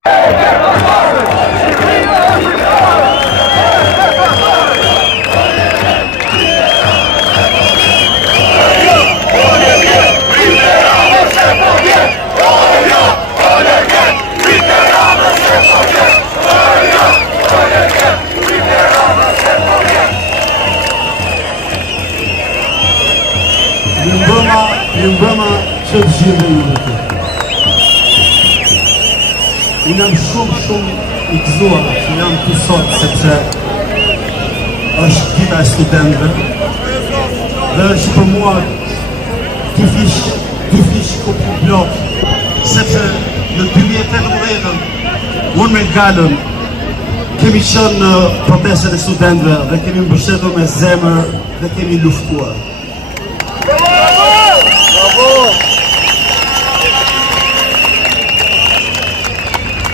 Ju mbrëma që të gjithë ju dhe të. Unë jam shumë I gëzuar që jam të sot, sepse është dita e studentëve dhe është për mua dy fish kopi blok, sepse në 2018 unë me Galën kemi qenë në protestet e studentëve dhe kemi mbështetur me zemër dhe kemi luftuar.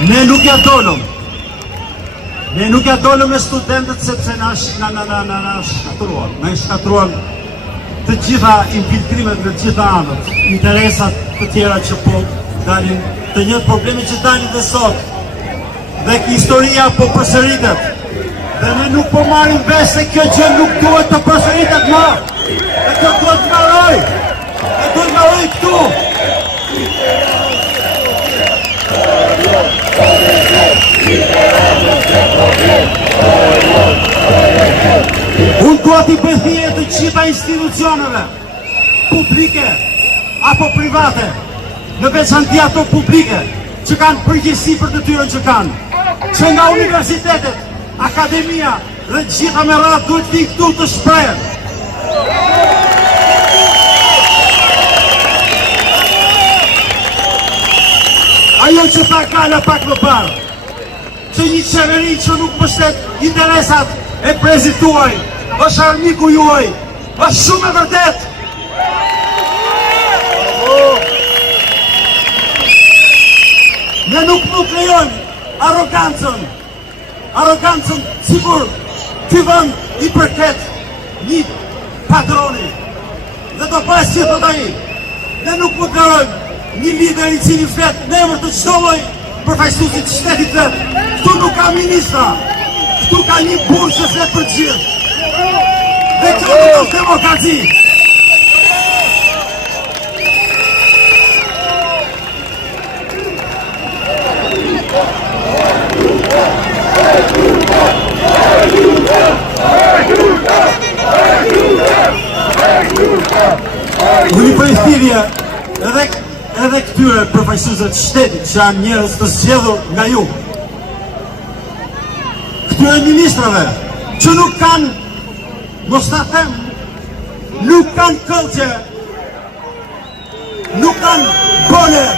Ne nuk ja dolëm. Ne nuk ja dolëm me studentët sepse na shkatruan. Na shkatruan të gjitha infiltrimet në të gjitha anët, interesat të tjera që po dalin, të njëjtë probleme që dalin dhe sot. Dhe historia po përsëritet. Dhe ne nuk po marrim vesh se kjo gjë nuk duhet të përsëritet më. Dhe kjo duhet të mbaroj. Dhe duhet të mbaroj këtu. Unë duhet I bëthije të gjitha institucioneve publike apo private, në veçanti ato publike që kanë përgjegjësi për detyrën që kanë, që nga universitetet, akademia dhe gjitha me radhë duhet të këtu të shprehen. Ajo që tha Gala pak më parë, që një qeveri që nuk mbështet interesat e prezit tuaj, është armiku juaj, është shumë e vërtet. Ne nuk lejojmë arogancën sigur ky vend I përket një patroni. Dhe do pas që thot ai, ne nuk lejojmë një lider I cili flet në emër të çdo lloj përfaqësuesi të shtetit vet. Këtu nuk ka ministra, këtu ka një burrë që flet për gjithë. Dhe kjo është demokraci. Unë për thirrje edhe këtyre përfaqësuesve të shtetit që janë njerëz të zgjedhur nga ju. Këtyre ministrave që nuk kanë, mos ta them, nuk kanë këllqe, nuk kanë bone.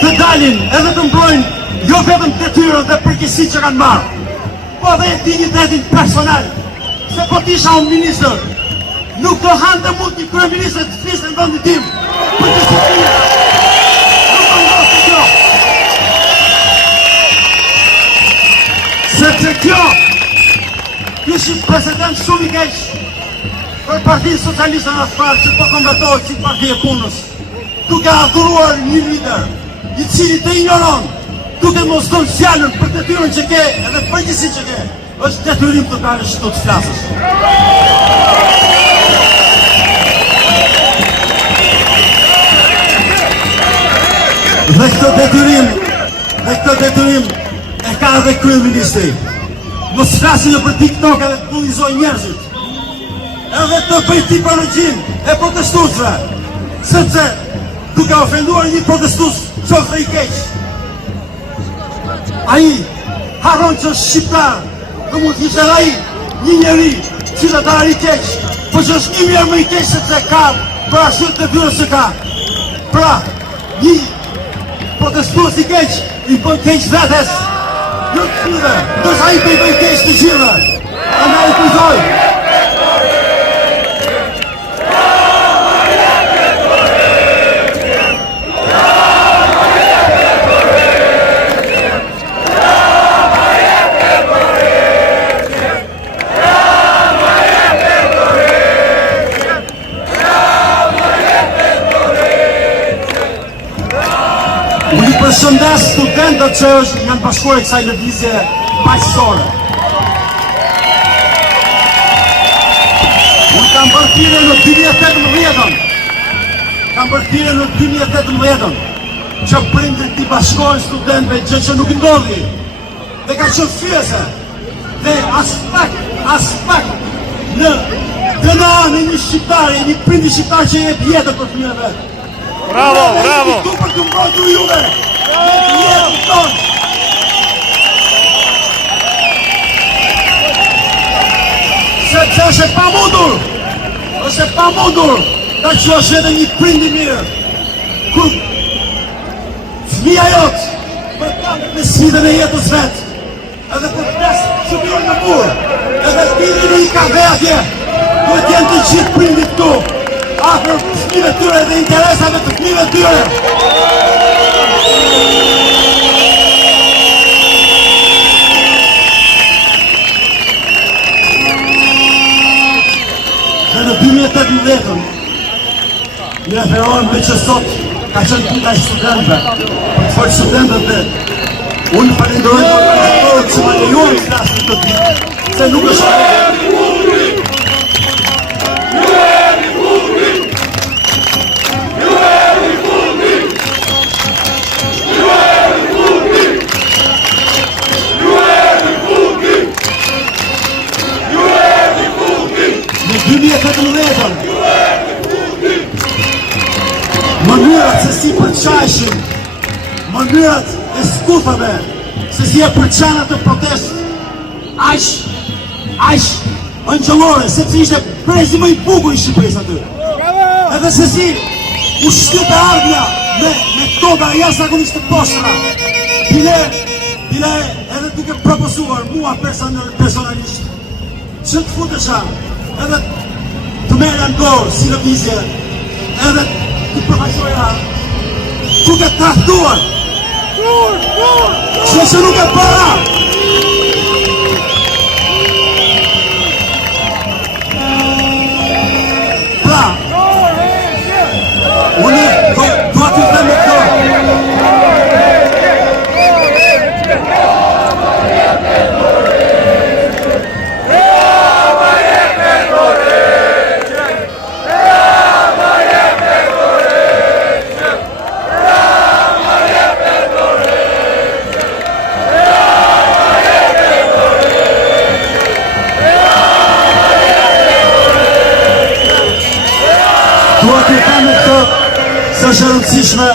Të dalin edhe të mbrojnë jo vetëm detyrën dhe përgjegjësitë që kanë marrë, po dhe dignitetin personal. Se po t'isha unë ministër, nuk do hante mund një kryeministër të fliste në vendin tim për disciplinë. Nuk do ndodhte kjo. Sepse kjo është një precedent shumë I keq për Partinë Socialiste në atë që po konvertohet si parti e punës, duke adhuruar një lider I cili të ignoron, duke mos dhënë fjalën për detyrën që ke edhe përgjegjësinë që ke, është detyrim të dalësh këtu të flasësh. Dhe këtë detyrim e ka edhe kryeministri. Mos flasin për TikTok edhe të bullizoj njerëzit. Edhe të bëj tipologjin e protestuesve, sepse duke ofenduar një protestues qoftë I keq. Ai harron që është shqiptar, dhe mund t'ishte ai një njeri qytetar I keq, po që është një mirë më I keq sepse ka për arsye të detyrës që ka. Pra, një protestues I keq I bën keq vetes. Jo këtyre, ndërsa ai bëj keq të gjithëve. Andaj I kujtoj. studentët që janë bashkuar e kësaj lëvizje baqësore. Unë kam bërë thirrje në 2018-ën. Që prindrit t'i bashkojnë studentëve, gjë që nuk ndodhi. Dhe ka qenë fyese. Dhe as pak në dënane një shqiptari, një prindi shqiptar që jep jetën për fëmijët e vetë. Bravo! Tu për të mbrojtur juve. Jetën tonë. Sepse është e pamundur ta quash edhe një prind i mirë. Kur fëmia jotë përkan me sfidën e jetës vetë, edhe për pes që bjorë në burë, edhe tiri një kafe atje, duhet jenë të gjithë prindit këtu, afër fëmijëve tyre dhe interesave të fëmijëve tyre. Dhe në 2018-ën, një referohem me që sot ka qenë pita e studentëve, për të folë studentët dhe unë falenderoj për rektorët që ma lejuar në klasë në këtë ditë, se nuk është në 2018-ën, mënyrat se si përqajshin, mënyrat e skufave, se si e përqan atë protest, aq ëngjëllore, sepse ishte prezi më i bukur i Shqipërisë aty. Edhe se si u shtype ardhja me metoda jashtëzakonisht të poshtëra, bile edhe duke propozuar mua personalisht, që të futesha, edhe të merja në dorë si lëvizje, edhe të përfaqësoja duke trahtuar që nuk e para. Pra, unë dua t'ju them me këto. Se është e rëndësishme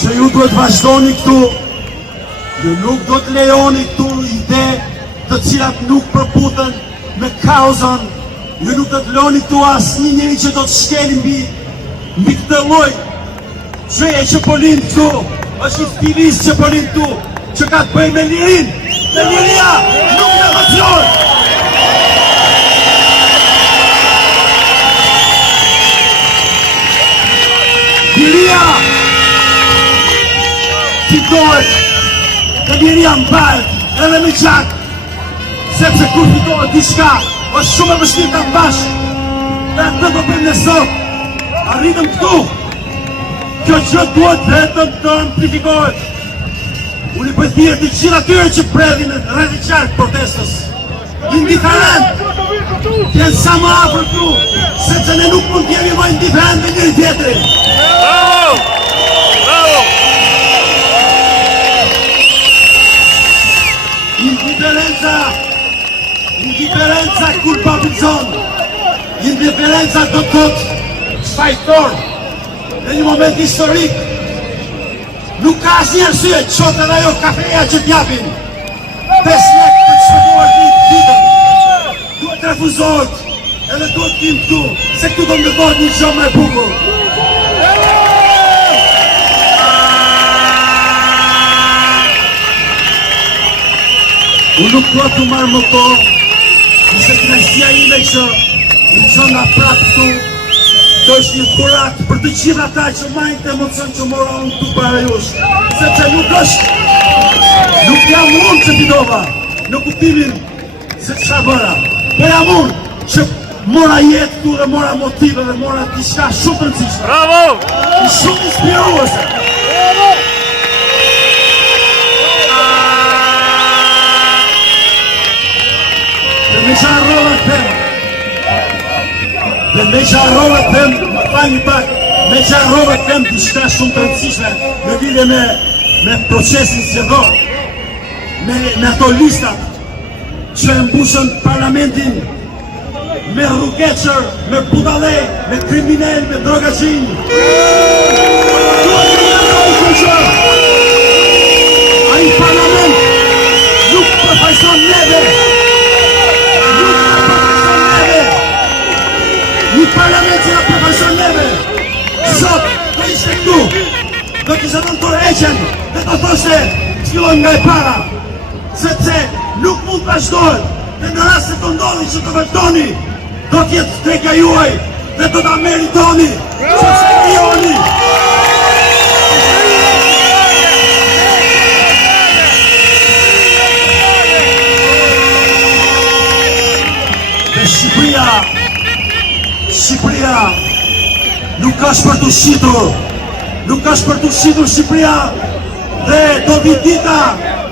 që ju duhet vazhdoni këtu, ju nuk do të lejoni këtu ide të cilat nuk përputhen me kauzën, ju nuk do të lejoni këtu asnjë njeri që do të shkeli mbi këtë lloj gjëje që po lind këtu, është një stilist që po lind këtu, që ka të bëjë me lirin, dhe liria nuk negocion. Liria fitohet dhe liria mbahet edhe me gjak, sepse kur fitohet diçka është shumë e vështirë ta mbash. Dhe atë do bëjmë ne sot. Arritëm këtu. Kjo gjë duhet vetëm të amplifikohet. Unë i bëj thirrje të gjithë atyre që predhin rreth e qark protestës. Indiferent, jenë sa më afër këtu, sepse ne nuk mund t'jemi më indiferent me njëri tjetrin. Bravo! Bravo! Indiferenza culpabilizon. Indiferenza do të thotë shfaqtor. Në një moment historik nuk ka asnjë arsye çot edhe ajo kafeja që t'japin 5 lekë për të shpëtuar ditën. Duhet refuzohet edhe duhet tim këtu, se këtu do ndërtohet një gjë më e bukur. Unë nuk do të marrë më to, nëse kënaqësia ime që i çon nga prapë këtu, do është një dhurat për të gjithë ata që majnë të emocion që mora unë këtu para jush. Sepse nuk jam unë që fitova, në kuptimin se çfarë bëra. Po jam unë që mora jetë këtu dhe mora motive dhe mora diçka shumë të rëndësishme. Bravo! Shumë inspiruese. me qarrove të them, më falni pak, me qarrove të them diçka shumë të rëndësishme në lidhje me procesin zgjedhor, me ato listat që e mbushën parlamentin me rrugeqër, me budallë, me kriminal, me drogaqin. Ai parlament nuk përfaqëson neve. Një parlament që na përfaqëson neve. Sot do ishte këtu, do kishte dhënë tërheqjen dhe do thoshte fillojmë nga e para, sepse nuk mund të vazhdohet dhe në rast se të ndodhi që të vazhdoni, do t'jetë vdekja juaj dhe do ta meritoni, sepse joni. Dhe Shqipëria nuk është për të shitur, Shqipëria dhe do vi dita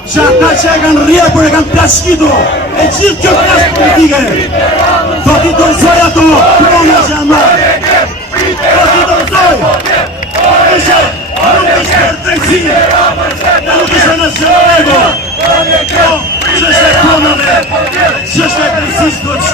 që ata që e kanë rrjepur e kanë plaskitur e gjithë kjo klasë politike do t'i dorëzoj ato prona që janë marrë, do t'i dorëzoj, nuk ishte për drejtësi dhe nuk ishte nacionalego, po që është e pronave, që është e drejtësisë duhet